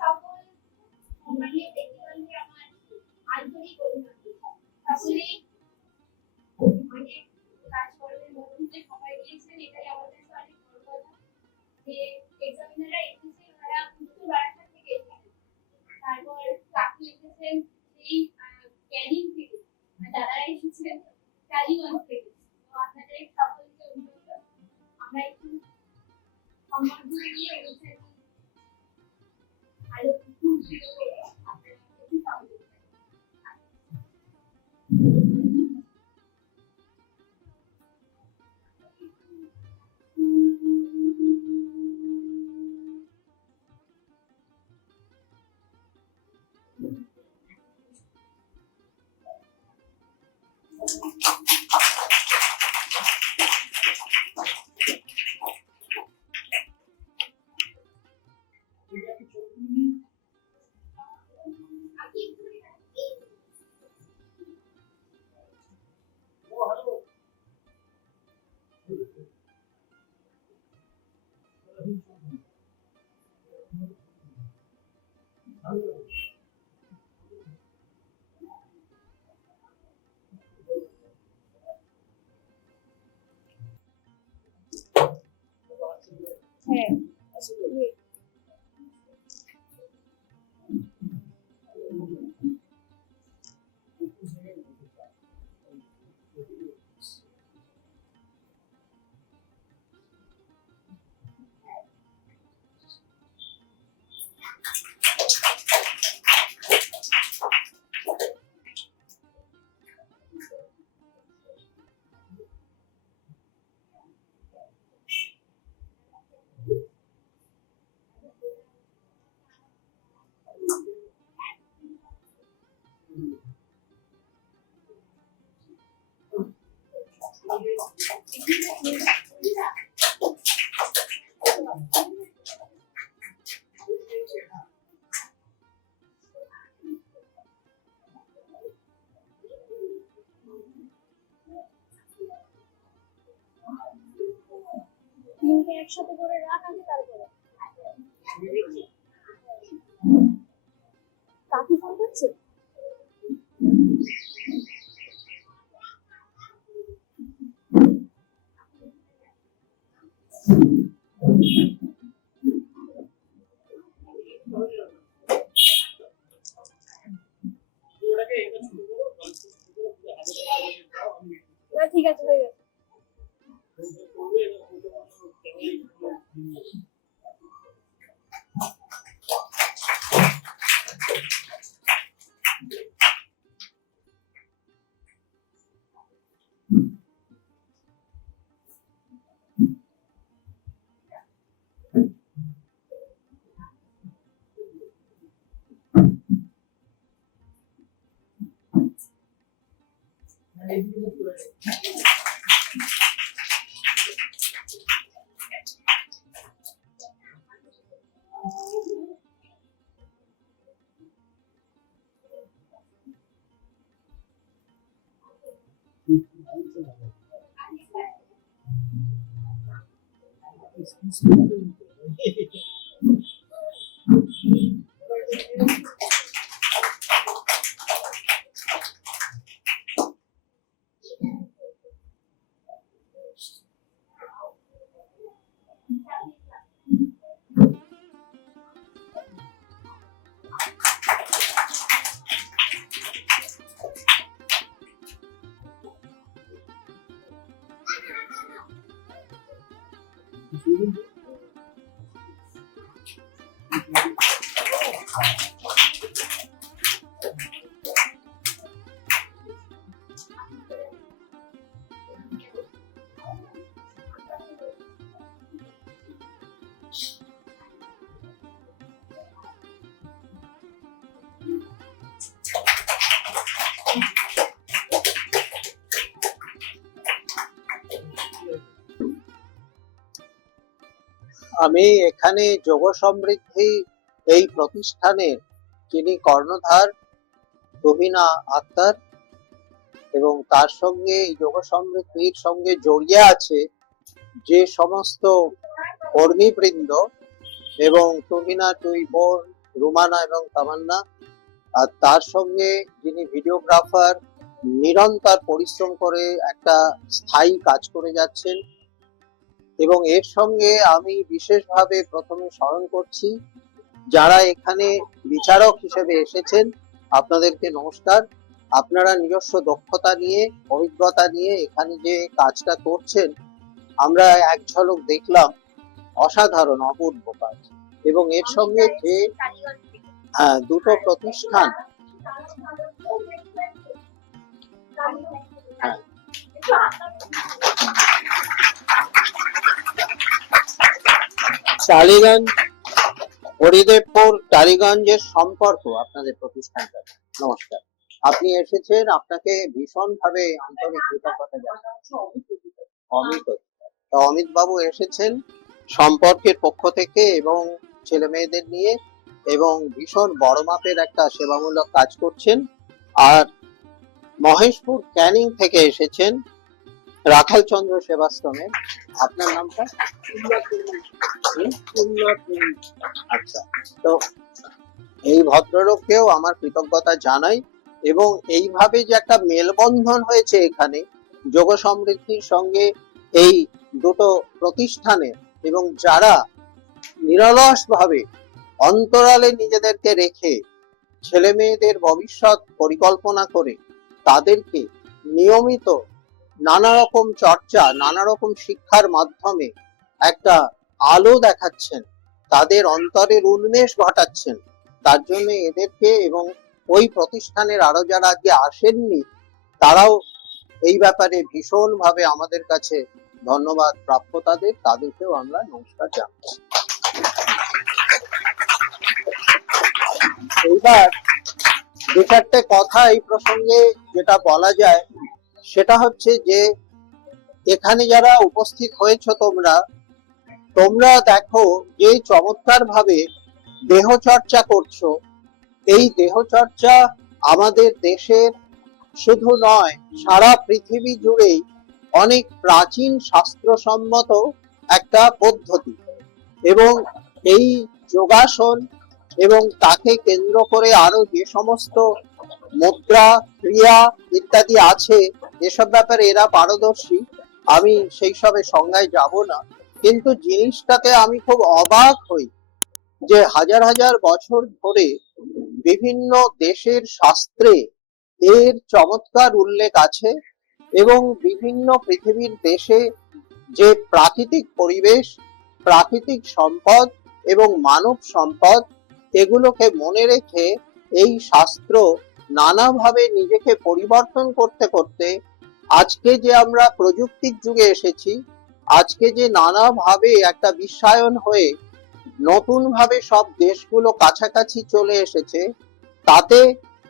সকল মানে ব্যক্তিগণকে আমার আন্তরিক অভিনন্দন। সকলেই মানে কাজকর্মের মধ্যে যে সময় দিয়েছেন এটাই আমাদের কাছে অনেক বড় কথা। যে এক্সামিনাররা এসেছেন ওরা উত্তর বারাসাত থেকে এসেছেন, তারপর চাকরি এসেছেন সেই ক্যানিং থেকে, দাদারা এসেছেন টালিগঞ্জ থেকে। তো আপনাদের সকলকে অভিনন্দন। আমরা একটু সম্মান দিয়ে অনুষ্ঠান আরো একটু ভালো করে আপনারা একটু সহযোগিতা হ্যাঁ তিনটে একসাথে করে রাখ আগে, তারপরে কাকু ফোন করছে। ঠিক আছে, হয়ে গেছে। আমি এখানে যোগ সমৃদ্ধি এই প্রতিষ্ঠানের যিনি কর্ণধার তুহিনা আক্তার এবং তার সঙ্গে এই যোগ সমৃদ্ধির সঙ্গে জড়িয়ে আছে যে সমস্ত কর্মীবৃন্দ এবং তুহিনা দুই বোন রুমানা এবং তামান্না, আর তার সঙ্গে যিনি ভিডিওগ্রাফার নিরন্তর পরিশ্রম করে একটা স্থায়ী কাজ করে যাচ্ছেন। এবং এর সঙ্গে আমি বিশেষভাবে প্রথমে স্মরণ করছি যারা এখানে বিচারক হিসেবে এসেছেন, আপনাদেরকে নমস্কার। আপনারা নিজস্ব দক্ষতা নিয়ে, অভিজ্ঞতা নিয়ে এখানে যে কাজটা করছেন আমরা এক ঝলক দেখলাম, অসাধারণ অপূর্ব কাজ। এবং এর সঙ্গে যে দুটো প্রতিষ্ঠান, হ্যাঁ, টালিগঞ্জ, হরিদেবপুর, টালিগঞ্জের সম্পর্ক আপনাদের প্রতিষ্ঠানটা। নমস্কার, আপনি এসেছেন, আপনাকে ভীষণ ভাবে আন্তরিক কৃতজ্ঞতা জানাচ্ছি। অমিত বাবু এসেছেন সম্পর্কের পক্ষ থেকে এবং ছেলে মেয়েদের নিয়ে, এবং ভীষণ বড় মাপের একটা সেবামূলক কাজ করছেন। আর মহেশপুর ক্যানিং থেকে এসেছেন রাখাল চন্দ্র সেবাশ্রমের, আপনার নামটা? আচ্ছা, তো এই ভদ্রলোককেও আমার কৃতজ্ঞতা জানাই। এবং এইভাবে যে একটা মেলবন্ধন হয়েছে এখানে যোগ সমৃদ্ধির সঙ্গে এই দুটো প্রতিষ্ঠানের, এবং যারা নিরলস ভাবে অন্তরালে নিজেদেরকে রেখে ছেলে মেয়েদের ভবিষ্যৎ পরিকল্পনা করে তাদেরকে নিয়মিত নানা রকম চর্চা, নানা রকম শিক্ষার মাধ্যমে একটা আলো দেখাচ্ছেন, তাদের অন্তরের উন্মেষ ঘটাচ্ছেন, তার জন্য এদেরকে এবং ওই প্রতিষ্ঠানের আরো যারা আজকে আসেননি তারাও এই ব্যাপারে ভীষণ ভাবে আমাদের কাছে ধন্যবাদ প্রাপ্য, তাদেরকেও আমরা নমস্কার জানাচ্ছি। এইবার দু চারটে কথা এই প্রসঙ্গে যেটা বলা যায় সেটা হচ্ছে যে এখানে যারা উপস্থিত হয়েছো তোমরা দেখো যে চমৎকার ভাবে দেহ চর্চা করছো। এই দেহ চর্চা আমাদের দেশের শুধু নয়, সারা পৃথিবী জুড়েই অনেক প্রাচীন শাস্ত্রসম্মত একটা পদ্ধতি। এবং এই যোগাসন এবং তাকে কেন্দ্র করে আরো যে সমস্ত মুদ্রা, ক্রিয়া ইত্যাদি আছে, এসব ব্যাপারে এরা পারদর্শী। আমি সেই সবে সংজ্ঞায় যাব না, কিন্তু জিনিসটাতে আমি খুব অবাক হই যে হাজার হাজার বছর ধরে বিভিন্ন দেশের শাস্ত্রে এর চমৎকার উল্লেখ আছে। এবং বিভিন্ন পৃথিবীর দেশে যে প্রাকৃতিক পরিবেশ, প্রাকৃতিক সম্পদ এবং মানব সম্পদ, এগুলোকে মনে রেখে এই শাস্ত্র নানাভাবে নিজেকে পরিবর্তন করতে করতে আজকে যে আমরা প্রযুক্তির যুগে এসেছি, আজকে যে নানাভাবে একটা বিশ্বায়ন হয়ে নতুন ভাবে সব দেশগুলো কাছাকাছি চলে এসেছে, তাতে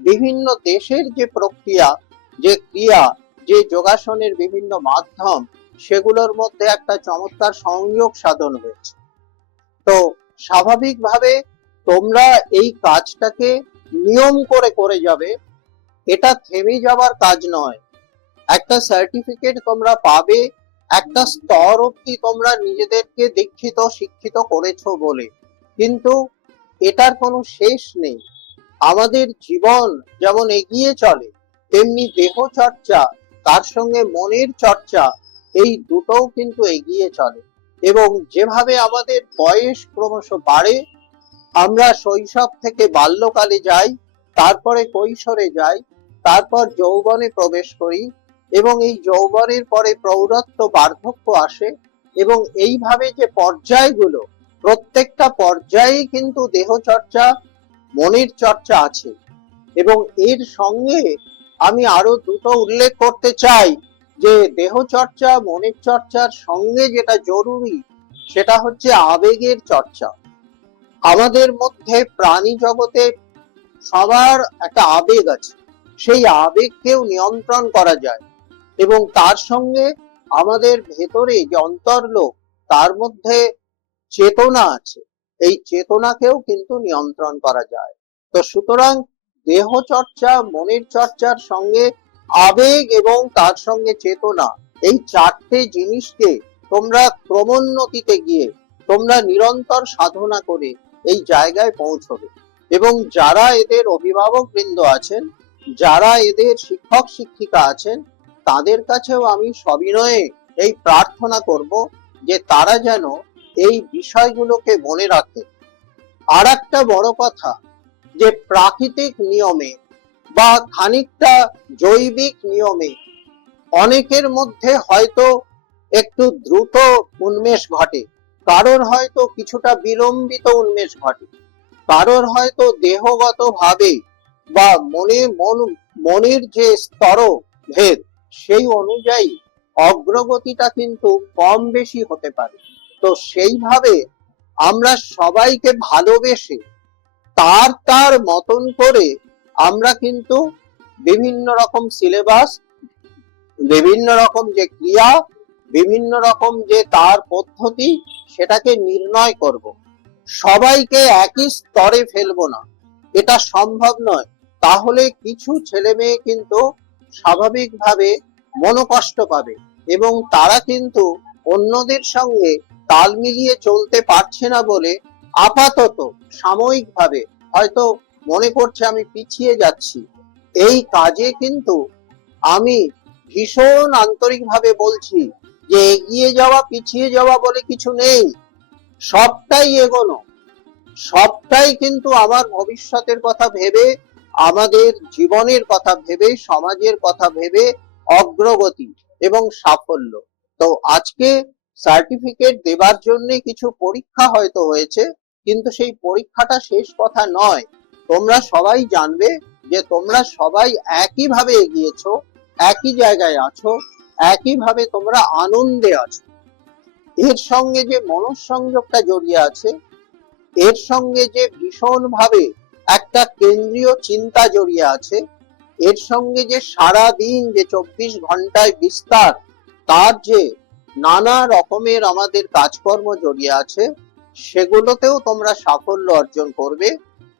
বিভিন্ন দেশের যে প্রক্রিয়া, যে ক্রিয়া, যে যোগাসনের বিভিন্ন মাধ্যম, সেগুলোর মধ্যে একটা চমৎকার সংযোগ সাধন হয়েছে। তো স্বাভাবিকভাবে তোমরা এই কাজটাকে নিয়ম করে করে যাবে, এটা থেমে যাবার কাজ নয়। একটা সার্টিফিকেট তোমরা পাবে একটা স্তর অবধি তোমরা নিজেদেরকে দীক্ষিত শিক্ষিত করেছো বলে, কিন্তু এটার কোনো শেষ নেই। আমাদের জীবন যেমন এগিয়ে চলে তেমনি দেহ চর্চা, তার সঙ্গে মনের চর্চা, এই দুটোও কিন্তু এগিয়ে চলে। এবং যেভাবে আমাদের বয়স ক্রমশ বাড়ে, আমরা শৈশব থেকে বাল্যকালে যাই, তারপরে কৈশোরে যাই, তারপর যৌবনে প্রবেশ করি, এবং এই যৌবনের পরে প্রৌঢ়ত্ব, বার্ধক্য আসে। এবং এইভাবে যে পর্যায়গুলো, প্রত্যেকটা পর্যায়ে কিন্তু দেহ চর্চা, মনের চর্চা আছে। এবং এর সঙ্গে আমি আরো দুটো উল্লেখ করতে চাই যে দেহ চর্চা, মনের চর্চার সঙ্গে যেটা জরুরি সেটা হচ্ছে আবেগের চর্চা। আমাদের মধ্যে প্রাণী জগতে সবার একটা আবেগ আছে, সেই আবেগকেও নিয়ন্ত্রণ করা যায়। এবং তার সঙ্গে আমাদের ভেতরে যে অন্তর্লোক, তার মধ্যে চেতনা আছে, এই চেতনাকেও কিন্তু নিয়ন্ত্রণ করা যায়। তো সুতরাং দেহ চর্চা, মনের চর্চার সঙ্গে আবেগ এবং তার সঙ্গে চেতনা, এই চারটে জিনিসকে তোমরা ক্রমোন্নতিতে গিয়ে তোমরা নিরন্তর সাধনা করে এই জায়গায় পৌঁছবে। এবং যারা এদের অভিভাবক বৃন্দ আছেন, যারা এদের শিক্ষক শিক্ষিকা আছেন, তাদের কাছেও আমি সবিনয়ে এই প্রার্থনা করব যে তারা যেন এই বিষয়গুলোকে মনে রাখে। আর একটা বড় কথা, যে প্রাকৃতিক নিয়মে বা খানিকটা জৈবিক নিয়মে অনেকের মধ্যে হয়তো একটু দ্রুত উন্মেষ ঘটে, কারোর হয়তো কিছুটা বিলম্বিত উন্মেষ ঘটে, কারোর হয়তো দেহগত ভাবে বা মনের যে স্তর ভেদ সেই অনুযায়ী অগ্রগতিটা কিন্তু কম বেশি হতে পারে। তো সেইভাবে আমরা সবাইকে ভালোবেসে তার তার মতন করে আমরা কিন্তু বিভিন্ন রকম সিলেবাস, বিভিন্ন রকম যে ক্রিয়া, বিভিন্ন রকম যে তার পদ্ধতি, সেটাকে নির্ণয় করব। সবাইকে একই স্তরে ফেলবো না, এটা সম্ভব নয়। তাহলে কিছু ছেলে মেয়ে কিন্তু স্বাভাবিকভাবে মনোকষ্ট পাবে এবং তারা কিন্তু অন্যদের সঙ্গে তাল মিলিয়ে চলতে পারছে না বলে আপাতত সাময়িকভাবে হয়তো মনে করছে আমি পিছিয়ে যাচ্ছি। এই কাজে কিন্তু আমি ভীষণ আন্তরিকভাবে বলছি যে এগিয়ে যাওয়া পিছিয়ে যাওয়া বলে কিছু নেই, সবটাই এগোনো, সবটাই কিন্তু আমার ভবিষ্যতের কথা ভেবে, আমাদের জীবনের কথা ভেবে, সমাজের কথা ভেবে অগ্রগতি এবং সাফল্য। তো আজকে সার্টিফিকেট দেবার জন্য কিছু পরীক্ষা হয়তো হয়েছে, কিন্তু সেই পরীক্ষাটা শেষ কথা নয়। তোমরা সবাই জানবে যে তোমরা সবাই একইভাবে এগিয়েছো, একই জায়গায় আছো, একইভাবে তোমরা আনন্দে আছো। এর সঙ্গে যে মনঃসংযোগটা জড়িয়ে আছে, এর সঙ্গে যে ভীষণভাবে একটা কেন্দ্রীয় চিন্তা জড়িয়ে আছে, এর সঙ্গে যে সারা দিন যে 24 ঘন্টায় বিস্তার, তার যে নানা রকমের আমাদের কাজকর্ম জড়িয়ে আছে, সেগুলোতেও তোমরা সাফল্য অর্জন করবে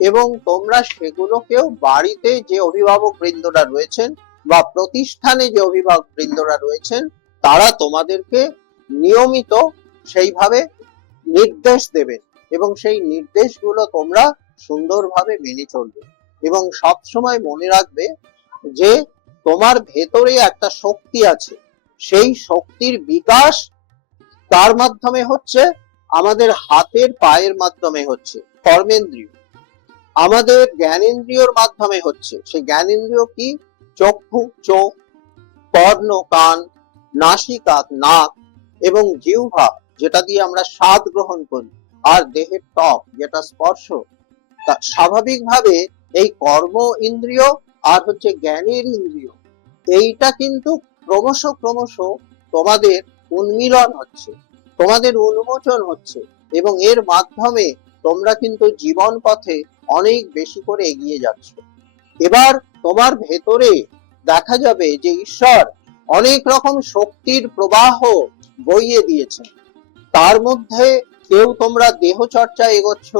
এবং তোমরা সেগুলোকেও বাড়িতে যে অভিভাবক বৃন্দরা রয়েছেন বা প্রতিষ্ঠানে যে অভিভাবক বৃন্দরা রয়েছেন, তারা তোমাদেরকে নিয়মিত সেইভাবে নির্দেশ দেবেন এবং সেই নির্দেশগুলো তোমরা সুন্দরভাবে মেনে চলবে। এবং সব সময় মনে রাখবে যে তোমার ভেতরে একটা শক্তি আছে, সেই শক্তির বিকাশ তার মাধ্যমে হচ্ছে, আমাদের হাতের পায়ের মাধ্যমে হচ্ছে কর্মেন্দ্রিয়, আমাদের জ্ঞানেন্দ্রিয়র মাধ্যমে হচ্ছে। সেই জ্ঞানেন্দ্রিয় কি? চক্ষু চোখ, কর্ণ কান, নাসিকা নাক এবং জিহ্বা যেটা দিয়ে আমরা স্বাদ গ্রহণ করি, আর দেহের ত্বক যেটা স্পর্শ। স্বাভাবিকভাবে এই কর্ম ইন্দ্রিয় আর হচ্ছে জ্ঞানের ইন্দ্রিয়, এইটা কিন্তু ক্রমশ ক্রমশ তোমাদের উন্মিলন হচ্ছে, তোমাদের উন্মোচন হচ্ছে এবং এর মাধ্যমে তোমরা কিন্তু জীবন পথে অনেক বেশি করে এগিয়ে যাচ্ছ। এবার তোমার ভেতরে দেখা যাবে যে ঈশ্বর অনেক রকম শক্তির প্রবাহ বইয়ে দিয়েছে। তার মধ্যে কেউ তোমরা দেহ চর্চা এগোচ্ছ,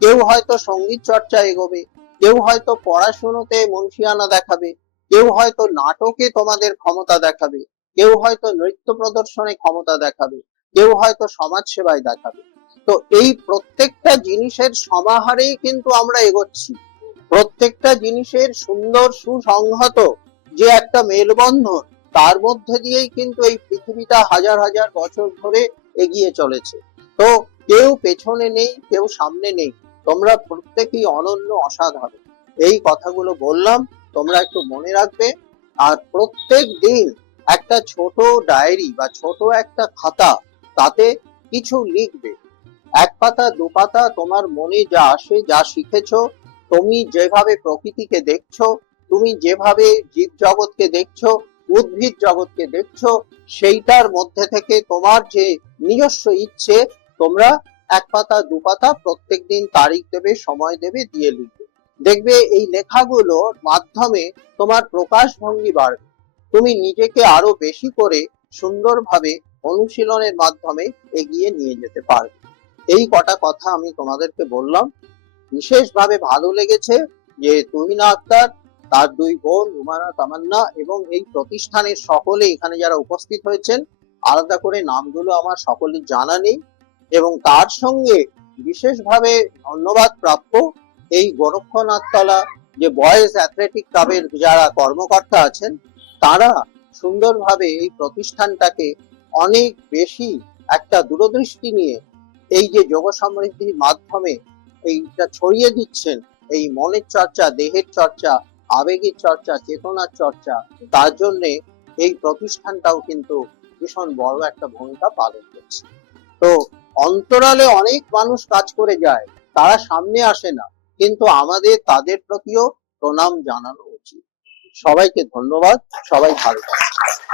কেউ হয়তো সঙ্গীত চর্চা এগোবে, কেউ হয়তো পড়াশুনোতে মনসিয়ানা দেখাবে, কেউ হয়তো নাটকে তোমাদের ক্ষমতা দেখাবে, কেউ হয়তো নৃত্য প্রদর্শনে ক্ষমতা দেখাবে, কেউ হয়তো সমাজ সেবায় দেখাবে। তো এই প্রত্যেকটা জিনিসের সমাহারেই কিন্তু আমরা এগোচ্ছি, প্রত্যেকটা জিনিসের সুন্দর সুসংহত যে একটা মেলবন্ধন, তার মধ্যে দিয়েই কিন্তু এই পৃথিবীটা হাজার হাজার বছর ধরে এগিয়ে চলেছে। তো কেউ পেছনে নেই, কেউ সামনে নেই, তোমরা প্রত্যেকেই অনন্য অসাধারণ। এই কথাগুলো বললাম, তোমরা একটু মনে রাখবে। আর প্রত্যেক দিন একটা ছোট ডায়েরি বা ছোট একটা খাতা, তাতে কিছু লিখবে, এক পাতা দু পাতা, তোমার মনে যা আসে, যা শিখেছো, তুমি যেভাবে প্রকৃতিকে দেখছো, তুমি যেভাবে জীব জগৎকে দেখছো, উদ্ভিদ জগৎকে দেখছো, সেইটার মধ্যে থেকে তোমার যে নিজস্ব ইচ্ছে, তোমরা এক পাতা দু পাতা প্রত্যেকদিন তারিখ দেবে, সময় দেবে, দিয়ে লিখবে। দেখবে এই লেখাগুলোর মাধ্যমে তোমার প্রকাশ ভঙ্গি বাড়বে, তুমি নিজেকে আরো বেশি করে সুন্দরভাবে অনুশীলনের মাধ্যমে এগিয়ে নিয়ে যেতে পারবে। এই কটা কথা আমি তোমাদেরকে বললাম। বিশেষভাবে ভালো লেগেছে যে তুহিনা আক্তার, তার দুই বোন রুমানা তামান্না এবং এই প্রতিষ্ঠানের সকলে এখানে যারা উপস্থিত হয়েছেন, আলাদা করে নামগুলো আমার সকলের জানা নেই, এবং তার সঙ্গে বিশেষভাবে ধন্যবাদ প্রাপ্য এই গোরক্ষনাথতলা যে বয়েজ অ্যাথলেটিক ক্লাবের যারা কর্মকর্তা আছেন, তারা সুন্দরভাবে এই প্রতিষ্ঠানটাকে অনেক বেশি একটা দূরদৃষ্টি নিয়ে এই যে যোগ সমৃদ্ধির মাধ্যমে এইটা ছড়িয়ে দিচ্ছেন, এই মনের চর্চা, দেহের চর্চা, আবেগের চর্চা, চেতনার চর্চা, তার জন্যে এই প্রতিষ্ঠানটাও কিন্তু ভীষণ বড় একটা ভূমিকা পালন করছে। তো অন্তরালে অনেক মানুষ কাজ করে যায়, তারা সামনে আসে না, কিন্তু আমাদের তাদের প্রতিও প্রণাম জানানো উচিত। সবাইকে ধন্যবাদ, সবাই ভালো থাকবেন।